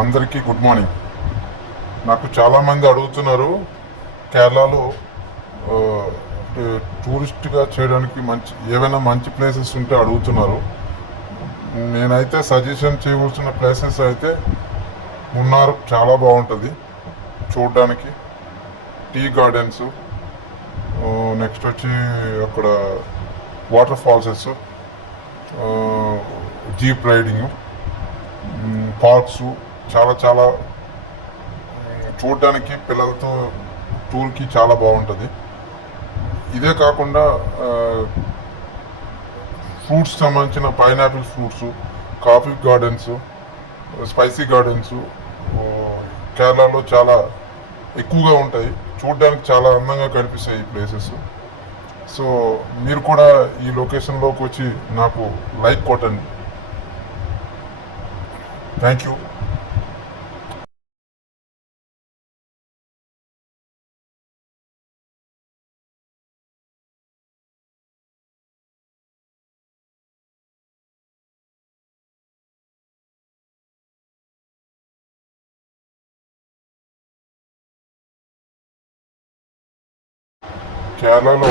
అందరికీ good morning. నాకు చాలామంది అడుగుతున్నారు కేరళలో టూరిస్ట్గా చేయడానికి ఏవైనా మంచి ప్లేసెస్ ఉంటే అడుగుతున్నారు. నేనైతే సజెషన్ చేయవలసిన ప్లేసెస్ అయితే మున్నార్ చాలా బాగుంటుంది చూడడానికి. టీ గార్డెన్స్, నెక్స్ట్ వచ్చి అక్కడ వాటర్ ఫాల్సెస్, జీప్ రైడింగ్, పార్క్స్ చాలా చాలా చూడడానికి పిల్లలతో టూర్కి చాలా బాగుంటుంది. ఇదే కాకుండా ఫ్రూట్స్ సంబంధించిన pineapple fruits, coffee gardens, spicy gardens కేరళలో చాలా ఎక్కువగా ఉంటాయి. చూడడానికి చాలా అందంగా కనిపిస్తాయి ఈ ప్లేసెస్. సో మీరు కూడా ఈ లొకేషన్లోకి వచ్చి నాకు లైక్ కొట్టండి. Thank you. కేరళలో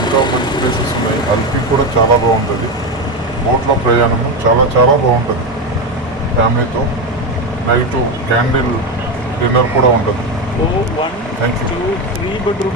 ఇంకా మంచి ప్లేసెస్ ఉన్నాయి. అల్పి కూడా చాలా బాగుంటుంది. బోట్లో ప్రయాణము చాలా చాలా బాగుంటుంది. ఫ్యామిలీతో నైట్ క్యాండిల్ డిన్నర్ కూడా ఉంటుంది. Thank you.